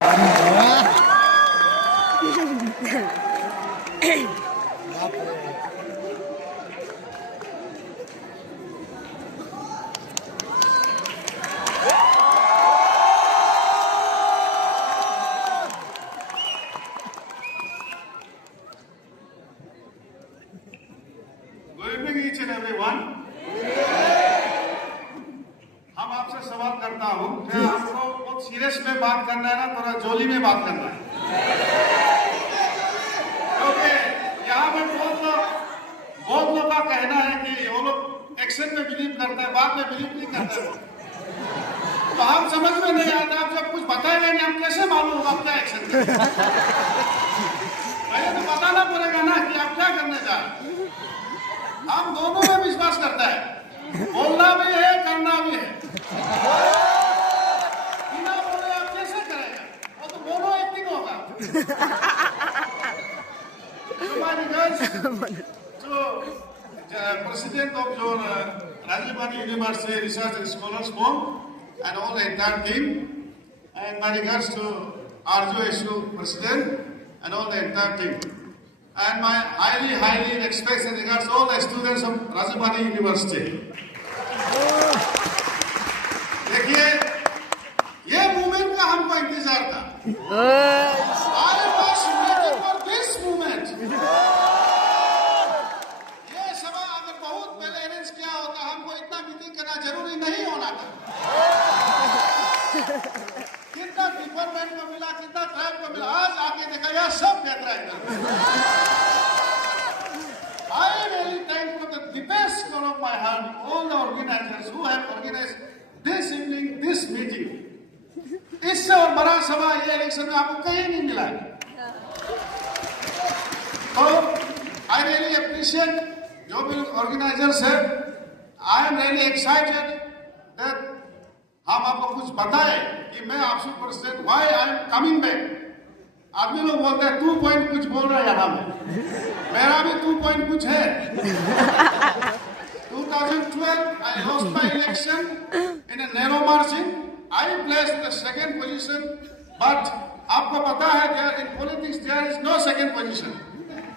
each and everyone. हम आपसे सवाल करता हूँ, क्या आपको बहुत सीरियस में बात करना है ना थोड़ा जोली में बात करना है? क्योंकि यहाँ पर बहुत लोग का कहना है कि वो लोग एक्शन में बिलीव करते हैं, बात में बिलीव नहीं करते हैं। तो हम समझ में नहीं आता, आप जब कुछ बताएंगे नहीं हम कैसे मालूम होगा आप क्या एक्शन करेंगे? पहले तो बताना पड़ेगा ना कि आप क्या करने जा रहे हैं। हम दोनों में विश्वास करता है, बोलना भी है करना भी है। बिना बोले आप कैसे करेगा? वो तो मोनो एक्टिंग होगा। हमारी गर्ल्स जो president of your Rajiv Gandhi University Research and Scholars Forum and all the entire team, and my regards to RGSU President and all the entire team, and my highly respects and regards to all the students of Rajiv Gandhi University. देखिए, ये movement का हमको इंतजार था। I was waiting for this moment. ये सभा अगर बहुत पहले अरेंज किया होता, हमको इतना मीटिंग करना जरूरी नहीं होना था। कितना डिपार्टमेंट को मिला, कितना ट्राइब को मिला, आज आके देखा यार सब देख रहा है। I really thank from the deepest core of my heart all the organizers who have organized this evening, this meeting. इससे और बड़ा सभा ये इलेक्शन में आपको कहीं नहीं मिला है। तो I really appreciate जो भी ऑर्गेनाइजर्स है। I am really excited that हम आपको कुछ बताएं कि मैं आपसे president why I am coming back। आदमी लोग बोलते हैं 2 पॉइंट कुछ बोल रहा है यहाँ में, मेरा भी 2 पॉइंट कुछ है। 2012 I lost my election in a narrow margin. I placed the second position, but आपको पता है that in politics there is no second position.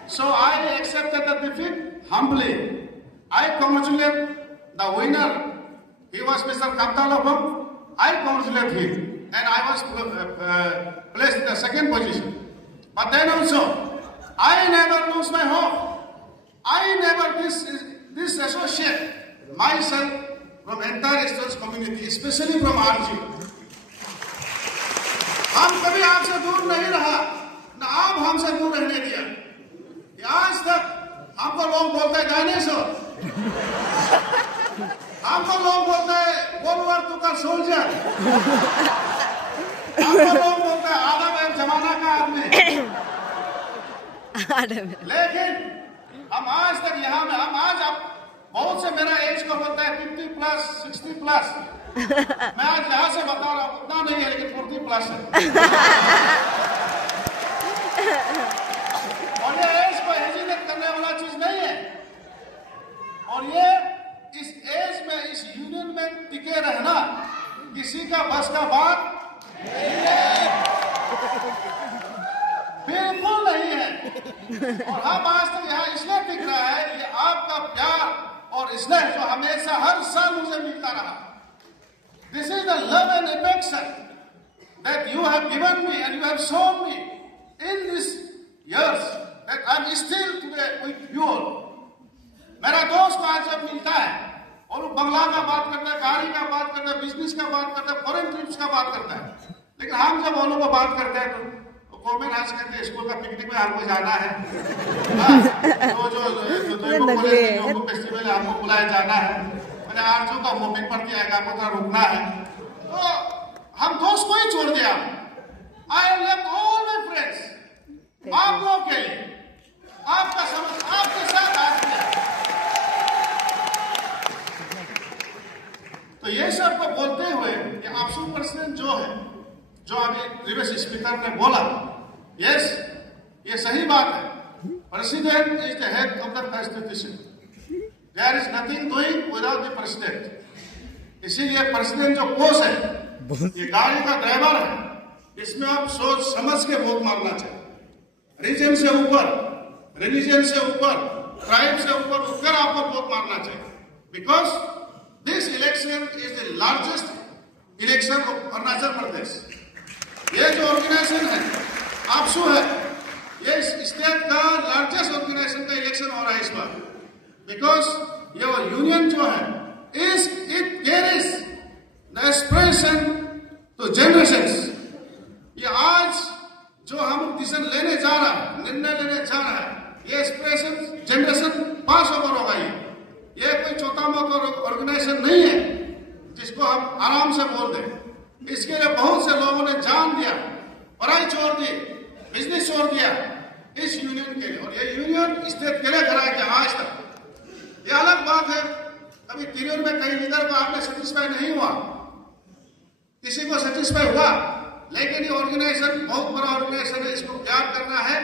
So I accepted the defeat humbly. I congratulate the winner. He was Mr. Kaptalabam. I congratulate him, and I was placed in the second position. But then also, I never lose my hope. I never disassociate myself from entire students community, especially from RG. हम कभी आपसे दूर नहीं रहा, न आप हमसे दूर रहने दिया। आज तक हमको लोग बोलते हैं डायनासोर, हमको लोग बोलते हैं वर्ल्ड वॉर 2 का सोल्जर, हमको लोग बोलते हैं आदम एक जमाना का आदमी। लेकिन हम आज तक यहाँ में, हम आज आप बहुत से मेरा एज को बोलता है 50+, 60+। मैं आज यहाँ से बता रहा हूँ, उतना नहीं है लेकिन 40+ है। और ये एज को हेजिटेट करने वाला चीज नहीं है। और ये इस एज में, इस यूनियन में टिके रहना किसी का बस का बात बिल्कुल नहीं है। और हम आज तक यहाँ इसलिए टिक रहा है कि आपका प्यार और स्नेह जो हमेशा हर साल मुझे मिलता रहा। This is the love and affection that you have given me and you have shown me in these years that I am still today with you all. मेरा दोस्त आज जब मिलता है और वो बंगला का बात करता है, गाड़ी का बात करता है, बिजनेस का बात करता है, फॉरेन ट्रिप्स का बात करता है, लेकिन हम जब वो लोग को बात करते हैं तो कॉमेंट आज कहते हैं स्कूल का पिकनिक में हमको जाना है, जो फेस्टिवल है हमको बुलाया जाना है, मैंने आरजू का मूविंग पर किया है, आपको थोड़ा रुकना है। तो हम दोस्त को ही छोड़ दिया। I have left all my friends आप लोग के लिए, आपका समझ आपके साथ आज किया। तो ये सब को बोलते हुए कि आपसू प्रेसिडेंट जो है, जो अभी प्रीवियस स्पीकर ने बोला, यस ये सही बात है। President is the head of the constitution. There is nothing doing without the president. इसीलिए प्रेसिडेंट जो बॉस है, ये गाड़ी का ड्राइवर है, इसमें आप सोच समझ के वोट मारना चाहिए। रीजन से ऊपर, रिलीजन से ऊपर, ट्राइब से ऊपर उठकर आपको वोट मारना चाहिए। Because this election is the largest election of Arunachal Pradesh. ये जो ऑर्गेनाइजेशन है आपसू है, ये स्टेट का लार्जेस्ट ऑर्गेनाइजेशन का इलेक्शन हो रहा है इस बार। बिकॉज ये यूनियन जो है is it carries the aspiration two generations. ये आज जो हम डिसीजन लेने जा रहा है, निर्णय लेने जा रहा है, ये एस्पिरेशन जनरेशन पास ओवर होगा। ये कोई छोटा मोटा ऑर्गेनाइजेशन नहीं है जिसको हम आराम से बोल दें। इसके लिए बहुत से लोगों ने जान दिया, पढ़ाई छोड़ दी, बिजनेस छोड़ दिया इस यूनियन के लिए। और ये यूनियन स्टेट के लिए खड़ा है कि आज तक। ये अलग बात है, कभी तिरुर में कई लीडर को आपने सेटिस्फाई नहीं हुआ, किसी को सेटिस्फाई हुआ, लेकिन ये ऑर्गेनाइजेशन बहुत बड़ा ऑर्गेनाइजेशन है, इसको प्यार करना है।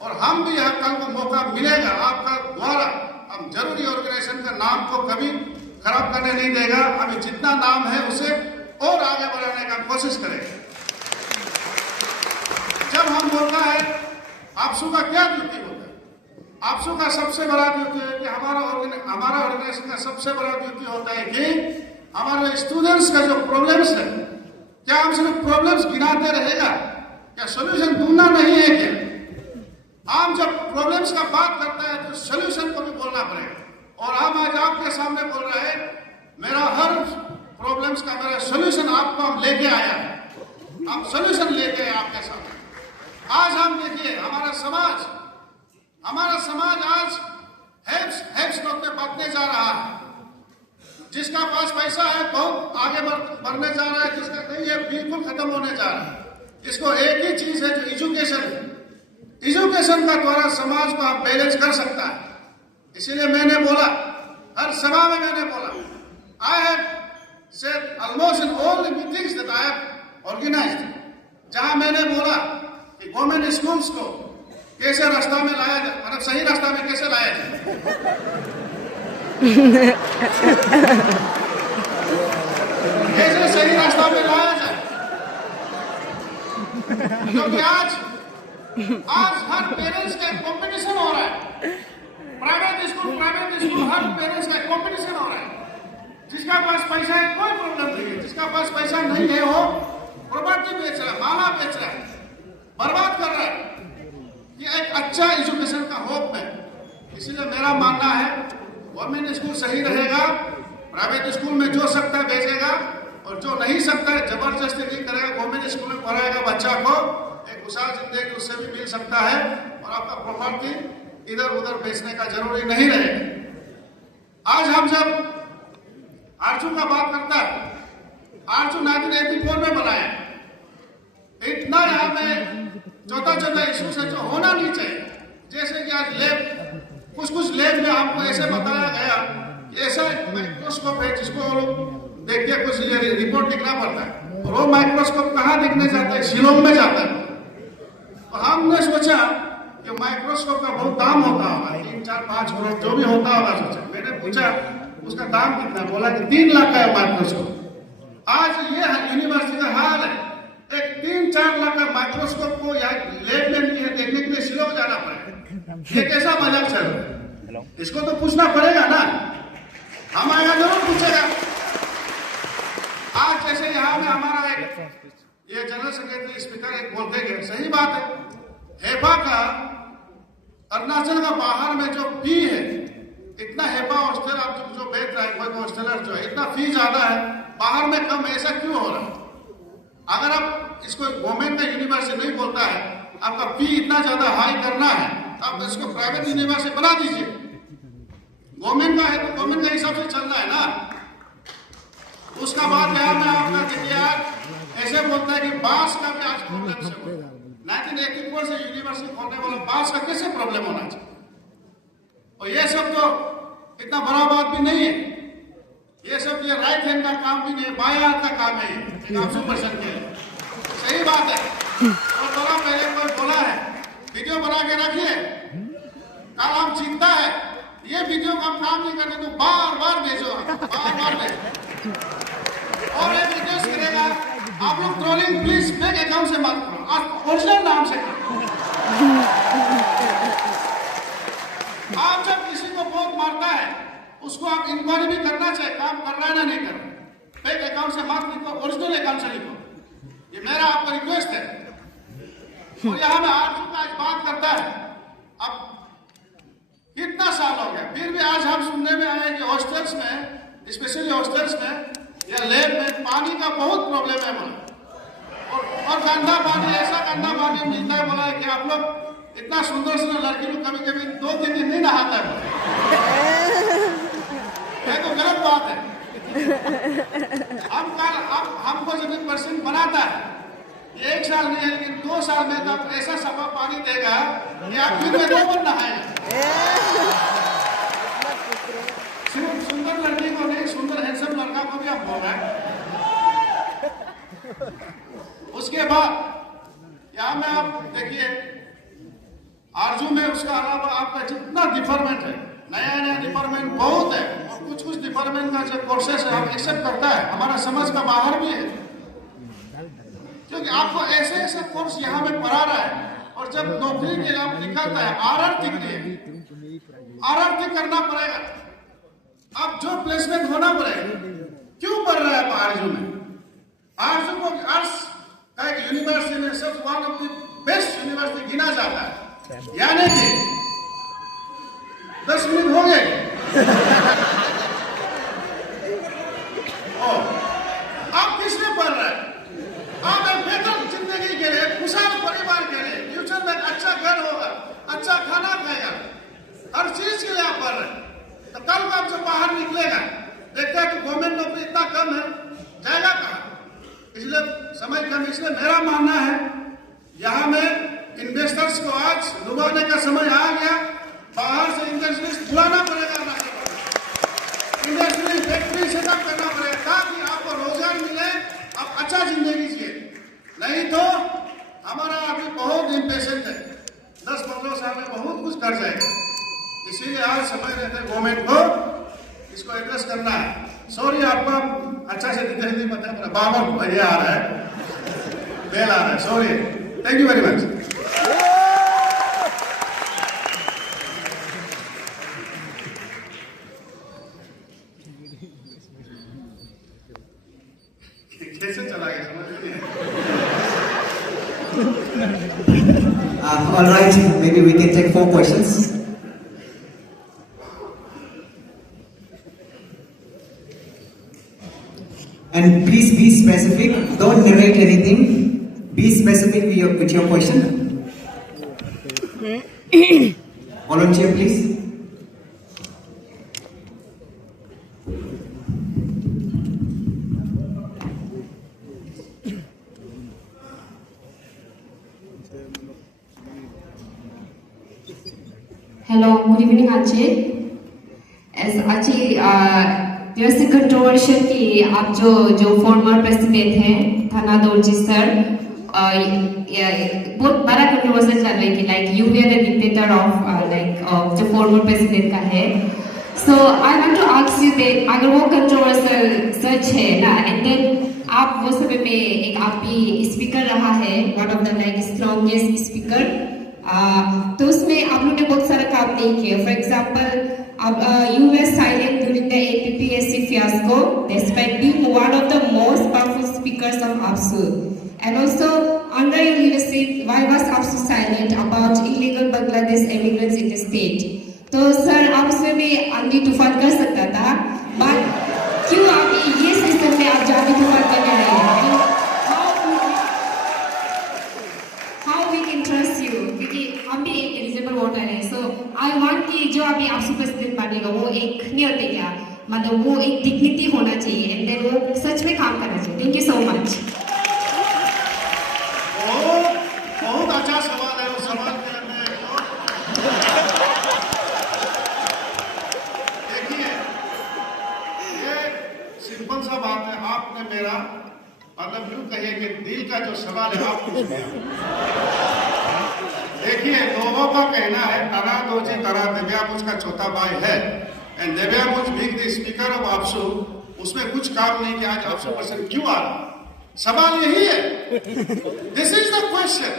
और हम भी यहाँ कल को मौका मिलेगा आपका द्वारा, हम जरूर ये ऑर्गेनाइजेशन का नाम को कभी खराब करने नहीं देगा। अभी जितना नाम है उसे और आगे बढ़ाने का कोशिश करेंगे। जब हम बोलना है आपसू का क्या ड्यूटी होता है, आपसू का सबसे बड़ा ड्यूटी है कि हमारा ऑर्गेनाइजेशन का सबसे बड़ा ड्यूटी होता है कि हमारे स्टूडेंट्स का जो प्रॉब्लम्स है, क्या हम सिर्फ प्रॉब्लम्स गिनाते रहेगा, क्या सोल्यूशन ढूंढना नहीं है? क्या हम जब प्रॉब्लम्स का बात करते हैं तो सोल्यूशन को भी बोलना पड़ेगा। और हम आज आपके सामने बोल रहे हैं, मेरा हर प्रॉब्लम्स का मेरा सोल्यूशन आपको हम लेके आया है, हम सोल्यूशन लेके आए आपके सामने। आज हम देखिए हमारा समाज आज हेप्स लोग में बढ़ने जा रहा है। जिसका पास पैसा है बहुत आगे बढ़ने जा रहा है, जिसका नहीं है बिल्कुल खत्म होने जा रहा है। इसको एक ही चीज है जो एजुकेशन है। एजुकेशन का द्वारा समाज को आप बैलेंस कर सकता है। इसीलिए मैंने बोला, हर सभा में मैंने बोला, I have said almost in all the meetings that I have organised, जहां मैंने बोला कि गवर्नमेंट स्कूल्स को कैसे रास्ता में लाया जाए, मतलब सही रास्ता में कैसे लाया जाए। कैसे सही रास्ता में लाया जाए, क्योंकि आज हर पेरेंट्स का कंपटीशन हो रहा है। प्राइवेट स्कूल हर पेरेंट्स का कंपटीशन हो रहा है। जिसका पास पैसा है कोई प्रॉब्लम नहीं है, जिसका पास पैसा नहीं है वो प्रॉपर्टी बेच रहा है, माला बेच रहा है, बर्बाद कर रहा है। ये एक अच्छा एजुकेशन का होप है। इसलिए मेरा मानना है गवर्नमेंट स्कूल सही रहेगा, प्राइवेट स्कूल में जो सकता है भेजेगा, और जो नहीं सकता है जबरदस्ती नहीं करेगा, गवर्नमेंट स्कूल में पढ़ाएगा बच्चा को, एक खुशहाल जिंदगी उससे भी मिल सकता है। और आपका प्रॉपर्टी इधर उधर बेचने का जरूरी नहीं रहेगा। आज हम जब आरचू का बात करता है, आरचू 1984 में बनाया, इतना यहाँ में छोटा इश्यूज है जो होना नहीं चाहिए। जैसे कि आज लैब, कुछ लैब में हमको ऐसे बताया गया कि ऐसा माइक्रोस्कोप है जिसको देख के कुछ रिपोर्ट लिखना पड़ता है, और वो माइक्रोस्कोप कहाँ दिखने जाता है, शिलोंग में जाता है। तो हमने सोचा कि माइक्रोस्कोप का बहुत दाम होता होगा, 3, 4, 5 करोड़ जो भी होता होगा। सोचा, मैंने पूछा उसका दाम कितना, बोला कि 3 लाख का है माइक्रोस्कोप। आज ये यूनिवर्सिटी का हाल है, एक 3-4 लाख का माइक्रोस्कोप को या लैब में देखने के लिए शिलोंग जाना पड़ेगा। ये कैसा मजाक चल रहा है? इसको तो पूछना पड़ेगा ना, हम आएगा जरूर पूछेगा। आज जैसे यहाँ में हमारा ये जनरल सेक्रेटरी स्पीकर एक बोलते गए, सही बात है, हेपा का अरुणाचल का बाहर में जो फी है, इतना हेपा हॉस्टल आप जो बेच रहा है, कोई हॉस्टलर जो है, इतना फी ज्यादा है, बाहर में कम, ऐसा क्यों हो रहा है? अगर आप इसको गवर्नमेंट का यूनिवर्सिटी नहीं बोलता है, आपका फी इतना ज्यादा हाई करना है, आप इसको प्राइवेट यूनिवर्सिटी बना दीजिए। गवर्नमेंट का है तो गवर्नमेंट के हिसाब से चलना है ना। उसका बाद यहाँ में आपका देखिए ऐसे बोलता है कि बांस का भी आज प्रॉब्लम से 1984 से यूनिवर्सिटी खोलने वाला बांस का कैसे प्रॉब्लम होना चाहिए? और ये सब तो इतना बड़ा बात भी नहीं है। ये सब ये राइट हैंड का काम भी नहीं है, बाएं हाथ का काम है। ये पर्सन के लिए सही बात है। और थोड़ा पहले कोई बोला है वीडियो बना के रखिए, कल हम जीतता है, ये वीडियो का हम काम नहीं करते तो बार बार भेजो, बार बार भेजो। और एक रिक्वेस्ट करेगा आप लोग ट्रोलिंग प्लीज फेक अकाउंट से मत करो, आप ओरिजिनल नाम से करो। आप जब किसी को बहुत मारता है उसको आप इंक्वायरी भी करना चाहिए, काम कर रहा है ना नहीं कर रहा। फेक अकाउंट से मत लिखो, ओरिजिनल अकाउंट से लिखो, ये मेरा आपको रिक्वेस्ट है। और यहाँ में आरजू का आज बात करता है, अब कितना साल हो गया फिर भी आज हम सुनने में आए कि हॉस्टल्स में, स्पेशली हॉस्टल्स में या लैब में पानी का बहुत प्रॉब्लम है बोला, और गंदा पानी, ऐसा गंदा पानी मिलता है बोला कि आप लोग इतना सुंदर सुंदर लड़की लोग कभी कभी 2-3 दिन नहीं नहाता है। ये तो गलत बात है। हमको जब एक पर्सन बनाता है, ये 1 साल नहीं है लेकिन 2 साल में तो ऐसा सफा पानी देगा कि आप दिन में 2 बार नहाएंगे। सिर्फ सुंदर लड़की को नहीं, सुंदर हैंडसम लड़का को भी आप बोल रहे हैं। उसके बाद यहाँ में आप देखिए आरजू में, उसका अलावा आपका जितना डिपार्टमेंट है, नया नया डिपार्टमेंट बहुत है, और कुछ कुछ डिपार्टमेंट का जो कोर्सेस है आप एक्सेप्ट करता है, हमारा समझ का बाहर भी है, क्योंकि आपको ऐसे ऐसे कोर्स यहाँ में पढ़ा रहा है। और जब नौकरी के लिए आप निकलता है, आरआरटी के लिए आरआरटी करना पड़ेगा, अब जो प्लेसमेंट होना पड़ेगा। क्यों पढ़ रहा है आरजू में? आरजू को आर्ट्स का एक यूनिवर्सिटी में सब one of the best university गिना जाता है, यानी कि 10 मिनट हो गए। आप किस लिए पढ़ रहे हैं? आप एक बेहतर जिंदगी के लिए, खुशहाल परिवार के लिए, फ्यूचर में अच्छा घर होगा, अच्छा खाना खाएगा, हर चीज के लिए आप पढ़ रहे हैं। तो कल को आप जब बाहर निकलेगा देखता है कि गवर्नमेंट नौकरी इतना कम है, जाएगा कहाँ? इसलिए समय कम, इसलिए मेरा मानना है यहाँ में इन्वेस्टर्स को आज डुबाने का समय आ गया। बाहर से इंडस्ट्रीज बुलाना पड़ेगा, इंडस्ट्री फैक्ट्री सेटअप करना पड़ेगा, ताकि आपको रोजगार मिले, आप अच्छा जिंदगी जिए। नहीं तो हमारा अभी बहुत इम्पेशेंट है, 10-15 साल में बहुत कुछ कर जाएगा। इसीलिए आज समय रहता है गवर्नमेंट को इसको एड्रेस करना है। सॉरी आपको अच्छा से डिटेल नहीं पता, बाबर ये आ रहा है, बेल आ रहा है, sorry, thank you very much. कैसे चला गया समझ नहीं है। All right, maybe we can take 4 questions. And please be specific. Don't narrate anything. Be specific with your question. Volunteer, please. Hello, good evening, Achi. As Achi, there's a controversial कि आप जो former president हैं, थाना Dorjee sir, बहुत बड़ा controversial चल रहा है कि like you were the dictator of जो former president का है. So I want to ask you that अगर वो controversial सच है ना, and then आप वो समय में एक आप भी speaker रहा है, one of the like strongest speaker. तो उसमें आप लोगों ने बहुत सारा काम नहीं किया. For example you were silent during the APPSC fiasco despite being one of the most powerful speakers of APSU. And also under your leadership, why was APSU silent about illegal Bangladesh immigrants in the state? तो sir आप उसमें भी आंधी तूफान कर सकता था, but क्यों आप ये सिस्टम में आप जाके तूफान करने आए हैं? हम भी एक एलिजिबल वोटर है, सो आई वांट कि जो अभी APSU प्रेसिडेंट बनेगा वो एक नियर क्या मतलब वो एक डिग्निटी होना चाहिए, एंड देन वो सच में काम करना चाहिए. Thank you so much. बहुत अच्छा सवाल है, उस सवाल के अंदर देखिए ये सिंपल सा बात है. आपने मेरा मतलब यूं कहिए कि दिल का जो सवाल है आप पूछ लिया. देखिए लोगों का कहना है तारा दोजी तारा दिव्याबुज का छोटा भाई है, एंड दिव्याबुज being the speaker of APSU उसमें कुछ काम नहीं किया. आज APSU पर्सन क्यों आ रहा? सवाल यही है, दिस इज द क्वेश्चन।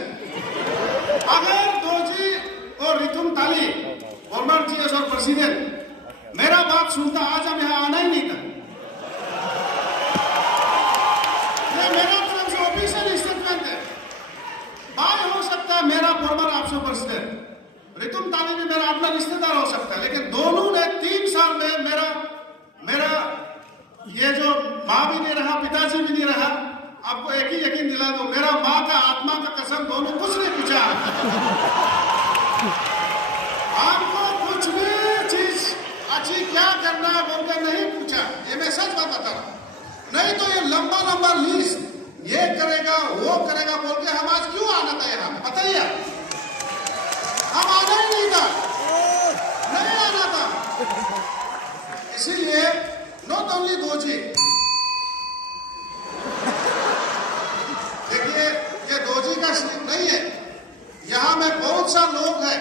अगर दोजी और रितुम ताली फॉर्मर जीएस और प्रेसिडेंट मेरा बात सुनता, आज हम यहाँ आना ही नहीं था। ये मेरा तरफ से ऑफिशियल स्टेटमेंट है। बाय हो सकता है मेरा फॉर्मर आपसे प्रेसिडेंट, रितुम ताली भी मेरा अपना रिश्तेदार हो सकता है, लेकिन दोनों ने 3 साल में मेरा ये जो माँ भी नहीं रहा, पिताजी भी नहीं रहा। आपको एक ही यकीन दिला दो, मेरा माँ का आत्मा का कसम, दोनों कुछ नहीं पूछा। आपको कुछ भी चीज अच्छी क्या करना है बोलकर नहीं पूछा, ये मैं सच बात बता रहा हूं। नहीं तो ये लंबा लिस्ट, ये करेगा वो करेगा बोल के हम आज क्यों आना था यहाँ, बताइए। हम आना ही नहीं था, नहीं आना था। इसीलिए नॉट ओनली दोजी, देखिए ये दोजी का सिर्फ नहीं है, यहां में बहुत सा लोग हैं।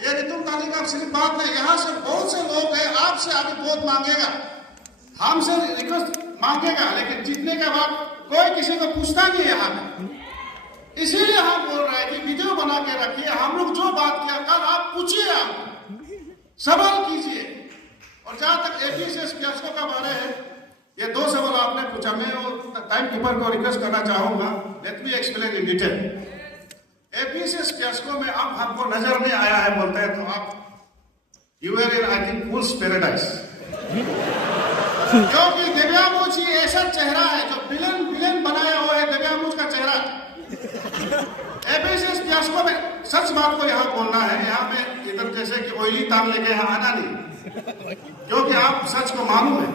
ये रितुम ताली का सिर्फ बात नहीं, यहां से बहुत से लोग हैं। आपसे अभी बहुत मांगेगा, हमसे रिक्वेस्ट मांगेगा, लेकिन जीतने के बाद कोई किसी को पूछता नहीं है यहाँ पे। इसीलिए हम बोल रहे हैं कि वीडियो बना के रखिए, हम लोग जो बात किया कल आप पूछिए, हम सवाल कीजिए। और जहां तक एपीसीएस फियास्को का बारे है, ये 2 सवाल आपने पूछा, मैं टाइम कीपर को रिक्वेस्ट करना चाहूंगा, let me explain in detail. APCS fiasco में अब हमको नजर नहीं आया है बोलते हैं, तो आप you are in I think fool's paradise. क्योंकि दिव्यांगों जी ऐसा चेहरा है जो विलन बनाया हुआ है, दिव्यांगों का चेहरा। एपीसीएस फियास्को में सच बात को यहाँ बोलना है, यहाँ पे इधर जैसे कि ऑयली ताम लेके यहाँ आना नहीं, क्योंकि आप सच को मालूम है।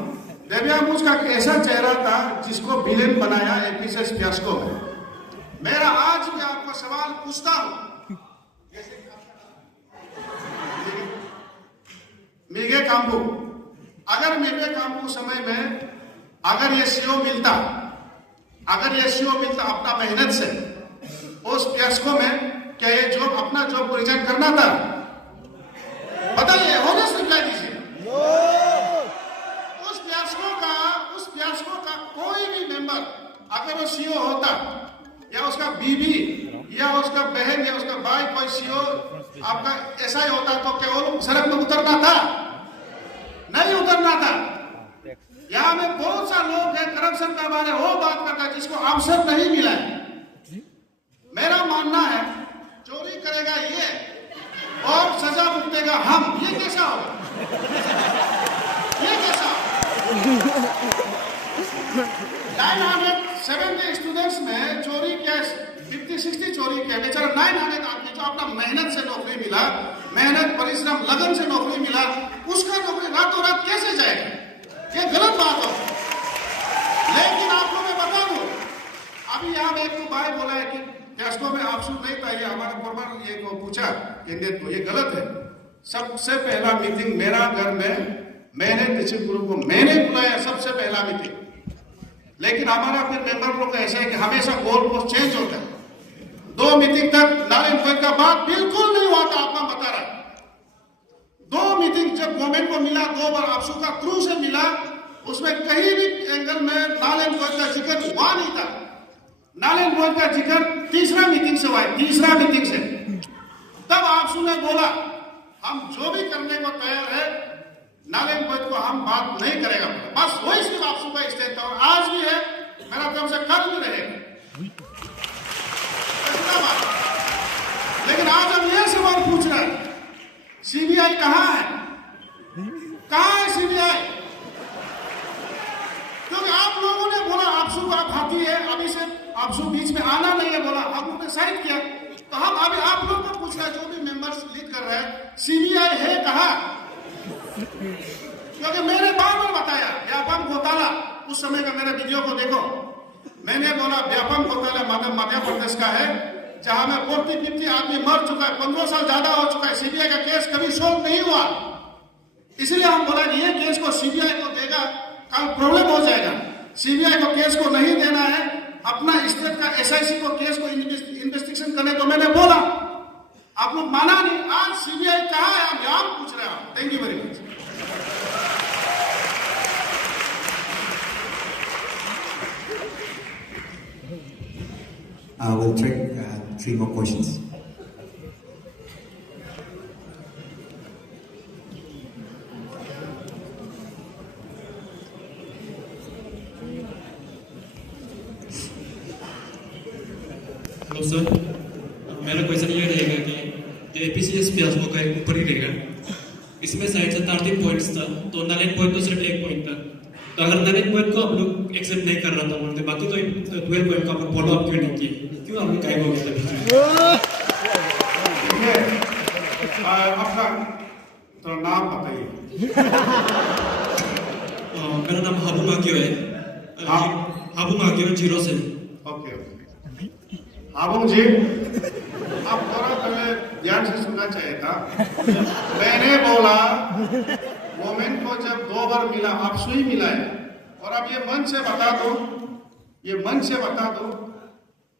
दिव्यांगों का ऐसा चेहरा था जिसको विलेन बनाया एपीसीएस फियास्को में। मेरा आज भी आपको सवाल पूछता हूं, मेघे काम्बू, अगर मेघे काम्बू समय में अगर ये सीओ मिलता अपना मेहनत से उस फियास्को में, क्या ये जॉब अपना जॉब को रिजाइन करना था? बताइए, ऑनेस्ट रिप्लाई दीजिए। उस फियास्को का कोई भी मेंबर अगर वो सीओ होता, या उसका बीवी या उसका बहन या उसका भाई कोई सीओ आपका ऐसा ही होता, तो क्या वो सड़क में उतरना था? नहीं उतरना था। यहाँ में बहुत सा लोग हैं करप्शन का बारे वो बात करता है जिसको अवसर नहीं मिला है। मेरा मानना है चोरी करेगा ये और सजा भुगतेगा हम, ये कैसा होगा? ये कैसा? 970 स्टूडेंट्स में चोरी किया, 50-60 चोरी किया, बेचारा 900 आदमी जो अपना मेहनत से नौकरी मिला, मेहनत परिश्रम लगन से नौकरी मिला, उसका नौकरी रातों रात कैसे जाएगा? ये गलत बात हो। लेकिन आपको मैं बता दूं, अभी यहाँ एक तो भाई बोला है कि फियास्को में आपसूट नहीं था, ये हमारा फॉर्मर ये को पूछा कैंडिडेट को, ये गलत है। सबसे पहला मीटिंग मेरा घर में, मैंने टीचिंग ग्रुप को मैंने बुलाया, सबसे पहला मीटिंग। लेकिन हमारा फिर मेंबर लोग ऐसा है कि हमेशा गोल पोस्ट चेंज होता है। 2 मीटिंग तक नारायण का बात बिल्कुल नहीं हुआ था, आपका बता रहा है। 2 मीटिंग जब गवर्नमेंट को मिला, 2 बार आपसू का थ्रू से मिला, उसमें कहीं भी एंगल में नारायण का जिक्र हुआ नहीं था। नारायण का जिक्र तीसरा मीटिंग से हुआ है, तीसरा मीटिंग से। तब आपसू ने बोला हम जो भी करने को तैयार है, नारायण को हम बात नहीं करेगा। बस वही सिर्फ आपसू का स्टेज था, और आज भी है, मेरा तरफ से कल भी रहेगा। लेकिन आज हम ये सवाल पूछ रहे हैं, सीबीआई कहां है? कहां है सीबीआई? क्योंकि आप लोगों ने बोला आपसू बात हाथी है, अभी से आपसू बीच में आना नहीं है बोला, हम लोगों ने साइड किया। तो हम अभी आप लोगों को पूछ रहे हैं, जो भी मेंबर्स लीड कर रहे हैं, सीबीआई है कहां? क्योंकि मैंने बार बार बताया व्यापम घोटाला, उस समय का मेरे वीडियो को देखो, मैंने बोला व्यापम घोटाला मध्य प्रदेश का है, जहां में 40-50 आदमी मर चुका है, 15 साल ज्यादा हो चुका है, सीबीआई का केस कभी सोल्व नहीं हुआ। इसलिए हम बोला कि ये केस को सीबीआई को देगा, कल प्रॉब्लम हो जाएगा। सीबीआई को केस को नहीं देना है, अपना स्टेट का एसआईसी को केस को इन्वेस्टिगेशन करने को मैंने बोला, आप लोग माना नहीं। आज सीबीआई कहां है, हम यहां पूछ रहे हैं। Thank you very much. We'll take 3 more questions. Hello sir, मेरा क्वेश्चन ये रहेगा कि जो एपीसीएस प्लस वो का ऊपर ही रहेगा, इसमें शायद से 13 पॉइंट्स था, तो 9 पॉइंट तो सिर्फ 1 पॉइंट था। तो अगर 9 पॉइंट को आप लोग एक्सेप्ट नहीं कर रहा था बोलते, बाकी तो 12 पॉइंट को आप लोग फॉलो अप क्यों नहीं किए, क्यों आप लोग गायब हो गए थे? अपना तो नाम बताइए। मेरा नाम हाबू मागियो है। हाबू मागियो 0 से। ओके हाबू जी, आप थोड़ा पहले ध्यान से सुनना चाहिए था। मैंने बोला वोमेन को जब 2 बार मिला, आपसे ही मिला है। और अब ये मन से बता दो,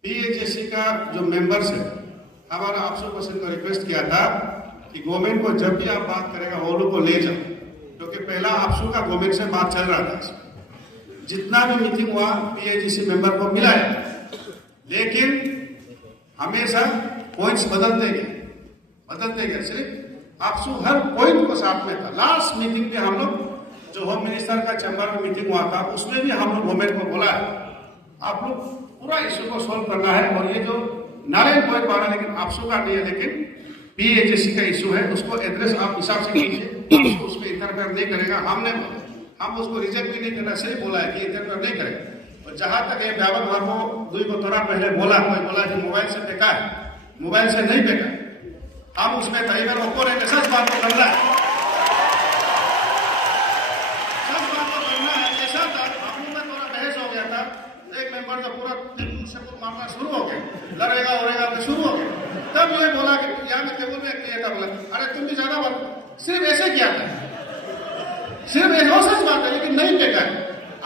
पीएचएससी का जो मेंबर्स है, हमारा 800% को रिक्वेस्ट किया था कि गवर्नमेंट को जब भी आप बात करेगा वो लोग को ले जाओ, क्योंकि पहला आपसू का गवर्नमेंट से बात चल रहा था। जितना भी मीटिंग हुआ पीएचएससी मेंबर को मिला है, लेकिन हमेशा पॉइंट्स बदलते गए। सिर्फ आपसू हर पॉइंट को साथ में था। लास्ट मीटिंग पे हम लोग जो होम मिनिस्टर का चैम्बर में मीटिंग हुआ था, उसमें भी हम लोग गवर्नमेंट को बोला है आप लोग पूरा इश्यू को सॉल्व करना है, और ये जो 9 पॉइंट पा रहा है लेकिन आपसू का नहीं है, लेकिन पीएचएससी का इश्यू है, उसको एड्रेस आप हिसाब से कीजिए। आपको उसमें इंटरफेयर नहीं करेगा। हम उसको रिजेक्ट भी नहीं करना, सही बोला है कि इंटरफेयर नहीं करेगा। और जहां तक ये व्यापक भाव को दुई को थोड़ा पहले बोला, कोई बोला कि मोबाइल से फेंका है, मोबाइल से नहीं फेंका। हम उसमें तरीका ओप्पो ने सच बात को करना है, ऐसा था। हम लोग में थोड़ा बहस हो गया था, एक मेंबर तो पूरा मामला शुरू हो गया, लड़ेगा शुरू हो गया। तब ये बोला कि यहाँ में टेबल में क्लियर था, बोला अरे तुम भी ज्यादा बात, सिर्फ ऐसे किया था, सिर्फ ऐसा सच बात है, लेकिन नहीं फेंका है।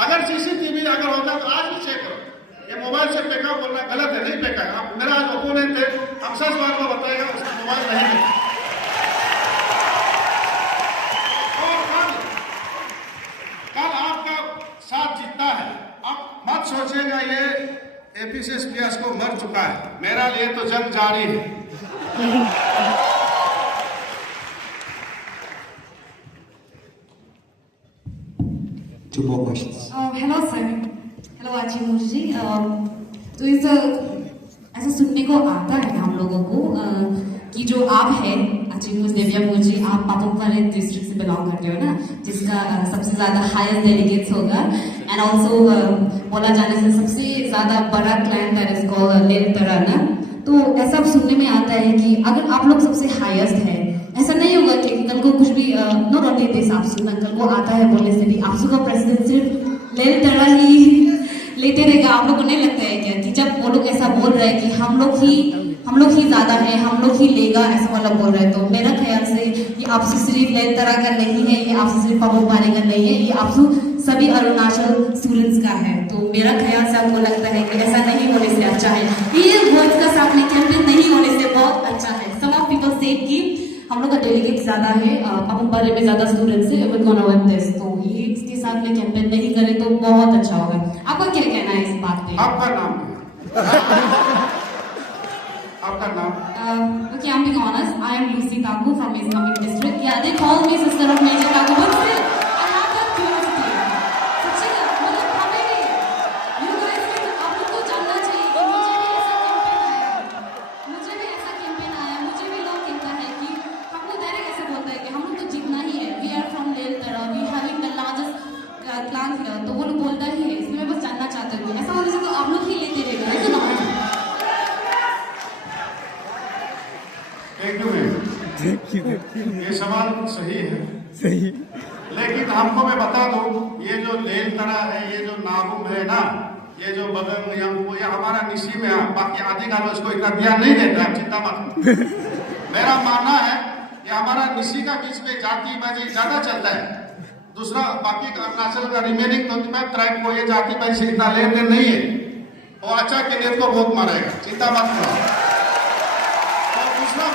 अगर सीसीटीवी अगर होता तो आज भी चेक करो, ये मोबाइल से फेंका बोलना गलत है, नहीं फेंका है। आप मेरा आज ओपोनेंट थे, हम सच बात को बताएगा, उसका मोबाइल नहीं है। और कल आपका साथ जीतता है। आप मत सोचेगा ये एपीसीएस प्लस को मर चुका है, मेरा लिए तो जंग जारी है। Two more questions. Hello sir, hello Achimur ji. तो इस ऐसा सुनने को आता है हम लोगों को कि जो आप है आचिमूर देव्यामूर जी, आप पापुमपारे डिस्ट्रिक्ट से बिलोंग करते हो ना, जिसका सबसे ज्यादा हाईएस्ट डेलीगेट्स होगा, एंड ऑल्सो बोला जाने से सबसे ज्यादा बड़ा क्लैन दैट इज कॉल्ड लेलतरा ना। तो ऐसा सुनने में आता है कि अगर आप लोग सबसे हाईएस्ट है, ऐसा नहीं होगा कि कल को कुछ भी नॉट ओनली दिस आपसू ना, कल को आता है बोलने से भी आपसू का प्रेसिडेंट सिर्फ लेलतरा ही लेते रहेगा। आप लोग को नहीं लगता है क्या कि जब वो लोग ऐसा बोल रहे हैं कि हम लोग ही ज्यादा है, हम लोग ही लेगा, ऐसा वाला बोल रहे हैं? तो मेरा ख्याल से ये आपसू सिर्फ लेलतरा का नहीं है, ये आपसू सिर्फ पापुमपारे का नहीं है, ये आपसू सभी अरुणाचल स्टूडेंट्स का है। तो मेरा ख्याल से आपको लगता है कि ऐसा नहीं होने से अच्छा है, ये वर्ड्स का साथ में कैंपेन नहीं होने से बहुत अच्छा है। सम ऑफ पीपल से कि हम लोग का डेलीगेट ज्यादा है, पापुमपारे में ज्यादा स्टूडेंट्स है, तो ये इसके साथ में कैंपेन नहीं करें तो बहुत अच्छा होगा। आपका क्या कहना है इस बात पे? आपका नाम आपका नाम? Okay, I'm being honest. I am Lucy Taku from East Camp District. Yeah, they call me sister of Major Taku, but still, I have that curiosity. सच्ची मतलब हमें भी, you guys को आप लोग को जानना चाहिए कि मुझे भी ऐसा कैंपेन आया, मुझे भी लोग कहता है कि हम लोग डायरेक्ट ऐसे बोलते हैं कि हम लोग तो जीतना ही है, we are from लेलतरा, we having the largest clan here, तो वो लोग बोलता ही है। इसलिए मैं बस जानना चाहती हूँ, ऐसा होने से तो आप लोग ही लेते रहेगा, है ना? ये सवाल सही है, लेकिन हमको मैं बता दूं, ये जो लेलतरा है, ये जो नागुम है ना, ये जो बगल में हमको, ये हमारा निशी में है, बाकी अधिकारी इसको इतना ध्यान नहीं देते, आप चिंता मत। मेरा मानना है कि हमारा निशी का बीच में जातिबाजी ज्यादा चलता है। दूसरा बाकी अरुणाचल का रिमेनिंग 25 ट्राइब को ये जातिबाजी से इतना लेन देन नहीं है, और अच्छा के नेत को बहुत मारेगा, चिंता मत करो। दूसरा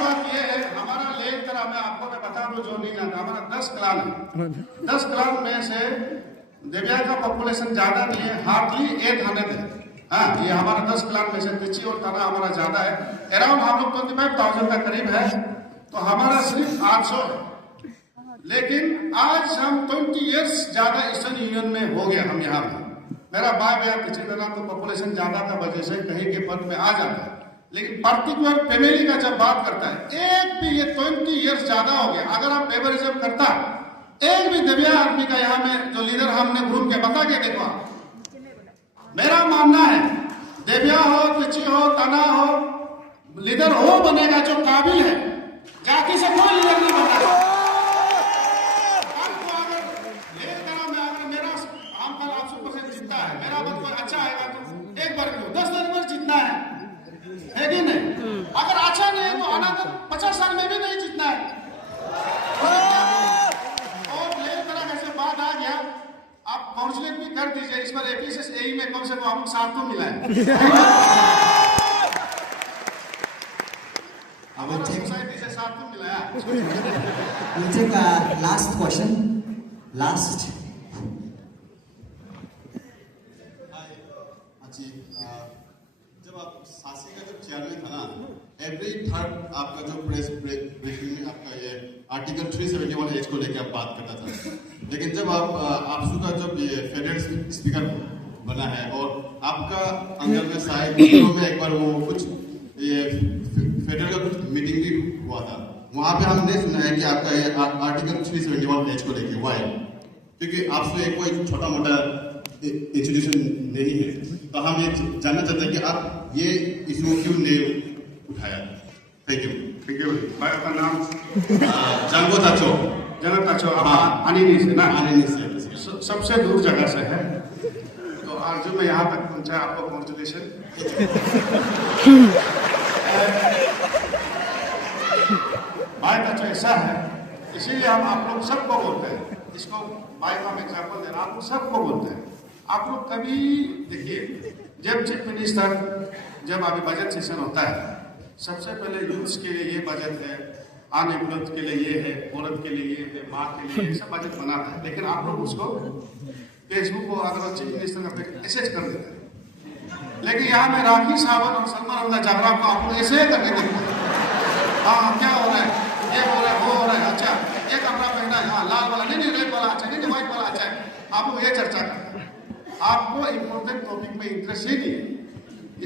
बात ये है, हमारा लेलतरा में आपको मैं बता दूं जो नहीं जानता, हमारा 10 क्लान है। 10 क्लान में से दिव्या का पॉपुलेशन ज्यादा नहीं है, हार्डली 800 है। हाँ, ये हमारा 10 क्लान में से तिची और ताना हमारा ज्यादा है, अराउंड हम लोग 25,000 का करीब है, तो हमारा सिर्फ 800 है। लेकिन आज हम 20 इयर्स ज्यादा ईस्टर्न यूनियन में हो गया हम यहाँ में। मेरा बाप यहाँ तिची ताना तो पॉपुलेशन ज्यादा का वजह से कहीं के पद में आ जाता है, लेकिन पर्टिकुलर फैमिली का जब बात करता है, एक भी ये 20 इयर्स ज्यादा हो गया, अगर आप फेवरिज्म करता एक भी दिव्या आदमी का यहाँ में जो लीडर हमने घूम के बता के देखो। मेरा मानना है देविया हो, तिची हो, तना हो, लीडर हो बनेगा जो काबिल है, जाति से कोई लीडर नहीं बनेगा। आपको अगर ये तरह में अगर मेरा हम कल 800% जीतता है, मेरा बंद कोई अच्छा आएगा तो एक बार क्यों 10 बार जीतना है कि नहीं? अगर अच्छा नहीं है तो आना तो 50 साल में भी नहीं जीतना है। और ये तरह कैसे बात आ गया, आप काउंसलिंग भी कर दीजिए इस बार एपीएसएस एई में कम से कम हम साथ तो मिला है। हमारा सोसाइटी से साथ तो मिला है। We'll take a last question. Last. जब आप सासी का जब चेयरमैन था ना, एवरी थर्ड आपका जो प्रेस ब्रीफिंग में आपका ये आर्टिकल 371H को लेकर आप बात करता था, लेकिन जब आपसू का जब ये फेडरल स्पीकर बना है और आपका अंदर में शायद में एक बार वो कुछ ये फेडरल का कुछ मीटिंग भी हुआ था, वहां पे हमने सुना है कि आपका ये आर्टिकल 371H को लेकर वाई, क्योंकि आपसे कोई छोटा मोटा इंस्टीट्यूशन नहीं है, तो हम ये जानना चाहते हैं कि आप ये इशू क्यों नहीं उठाया। थैंक यू भाई आपका नाम? जंगो ताचो। जनक ताचो, अनिनी से ना? अनिनी से सबसे दूर जगह से है, तो आज जो मैं यहाँ तक पहुँचा आपको कॉन्ग्रेचुलेशन। भाई ताचो ऐसा है, इसीलिए हम आप लोग सबको बोलते हैं, इसको भाई का एग्जाम्पल देना, आपको सबको बोलते हैं। आप लोग कभी देखिए, जब चीफ मिनिस्टर जब अभी बजट सेशन होता है, सबसे पहले यूथ के लिए ये बजट है, अनएम्प्लॉयड के लिए ये है, औरत के लिए ये है, माँ के लिए ये सब बजट बनाता है, लेकिन आप लोग उसको फेसबुक को अगर चीफ मिनिस्टर का मैसेज कर देते हैं। लेकिन यहाँ में राखी सावंत और सलमान अब्दुल्ला जागरा को आप लोग ऐसे करके देखते हैं, हाँ क्या हो रहा है, ये हो रहा है, वो हो रहा है, अच्छा ये कपड़ा पहना है, हाँ लाल वाला नहीं, रेड वाला अच्छा नहीं, व्हाइट वाला अच्छा है, आप लोग ये चर्चा करते हैं। आपको इम्पोर्टेंट टॉपिक में इंटरेस्ट ही नहीं है,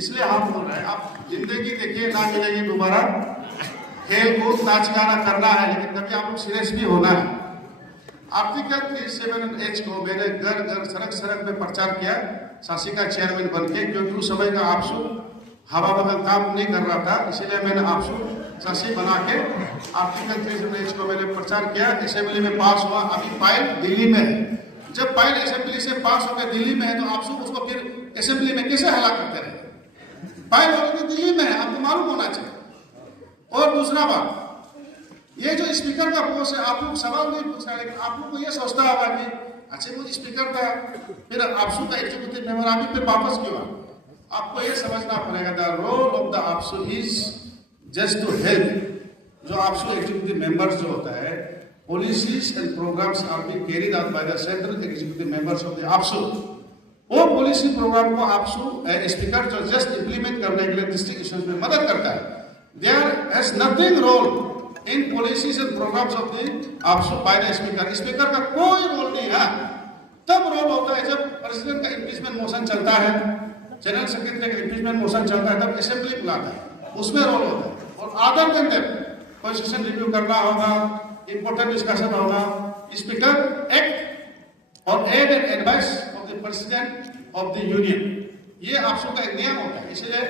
इसलिए हम बोल रहे हैं आप जिंदगी देखिए ना मिलेगी दोबारा, खेल कूद नाच गाना करना है, लेकिन कभी आप लोग सीरियस भी होना है। आर्टिकल 371H को मैंने घर घर सड़क सड़क में प्रचार किया सासी का चेयरमैन बन के, क्योंकि उस समय का आपसू हवा बगल काम नहीं कर रहा था, इसीलिए मैंने आपसू सासी बना के आर्टिकल 371H को मैंने प्रचार किया, असेंबली में पास हुआ। अभी फाइल दिल्ली में है, जब फाइल असेंबली से पास होकर दिल्ली में है तो आपसू उसको फिर असेंबली में कैसे हला करते रहे? फाइल ऑलरेडी दिल्ली में है, आपको मालूम होना चाहिए। और दूसरा बात, ये जो स्पीकर का पोस्ट है, आप लोग सवाल नहीं पूछ रहे, लेकिन आप लोग को ये सोचता होगा कि अच्छा मुझे स्पीकर था, फिर आपसू का एग्जीक्यूटिव मेंबर अभी फिर वापस क्यों आ? आपको ये समझना पड़ेगा, the role of the APSU is just to help. जो आपसू एग्जीक्यूटिव मेंबर्स जो होता है, policies and programs are being carried out by the central executive members of the APSU। वो पॉलिसी प्रोग्राम को आपसू स्पीकर जो जस्ट इंप्लीमेंट करने के लिए डिस्ट्रिक्ट इश्यूज में मदद करता है। There has nothing role in policies and programmes of the APSU by the speaker. Speaker का कोई रोल नहीं है। तब रोल होता है जब प्रेसिडेंट का इम्पीचमेंट मोशन चलता है, जनरल सेक्रेटरी का इम्पीचमेंट मोशन चलता है, तब असेंबली बुलाता है, उसमें रोल होता है। और other than that constitution review करना होगा, इंपोर्टेंट डिस्कशन होगा, स्पीकर एक्ट और aid and advice of the president of the union, ये आपसू का एक नियम होता है। इसलिए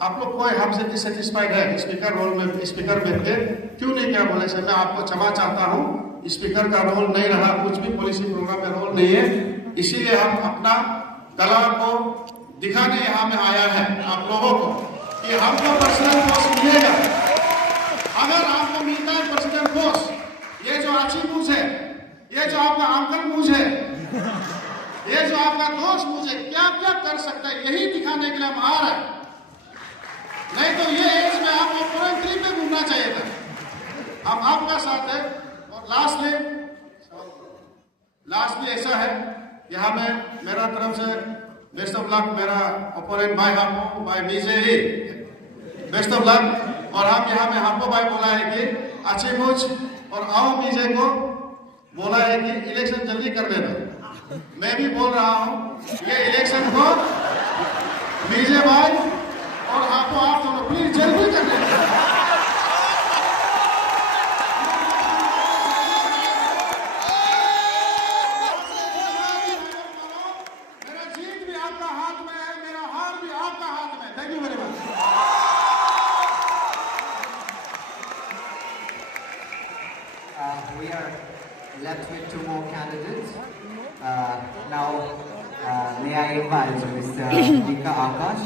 आप लोग कोई हमसे डिससेटिस्फाइड है स्पीकर रोल में, स्पीकर बैठे क्यों नहीं क्या बोले, मैं आपको क्षमा चाहता हूँ, स्पीकर का रोल नहीं रहा, कुछ भी पॉलिसी प्रोग्राम में रोल नहीं है। इसीलिए हम अपना कला को दिखाने यहाँ में आया है आप लोगों को कि हमको पर्सनल पोस्ट मिलेगा। अगर आपको मिलता है पर्सनल पोस्ट, ये जो आची मूझ है, ये जो आपका अंकल मूझ है, ये जो आपका दोस्त मूझ है, क्या क्या कर सकता है, यही दिखाने के लिए हम आ रहे हैं। नहीं तो ये एज में आपको पूरे पे घूमना चाहिए था। हम आपका साथ है। और लास्टली ऐसा है, यहाँ में मेरा तरफ से बेस्ट ऑफ लक मेरा ओपोनेंट भाई हापो भाई मीजे ही बेस्ट ऑफ लक। और हम यहाँ में हापो भाई बोला है कि अच्छी मुझ और आओ मीजे को बोला है कि इलेक्शन जल्दी कर देना। मैं भी बोल रहा हूँ कि इलेक्शन को मीजे भाई और हापो आप दोनों प्लीज जल्दी कर देना। मेरा जीत भी आपका हाथ में है, मेरा हार भी आपका हाथ में। Thank you very much. We are left with 2 more candidates. Now, may I invite Mr. Nika Akash?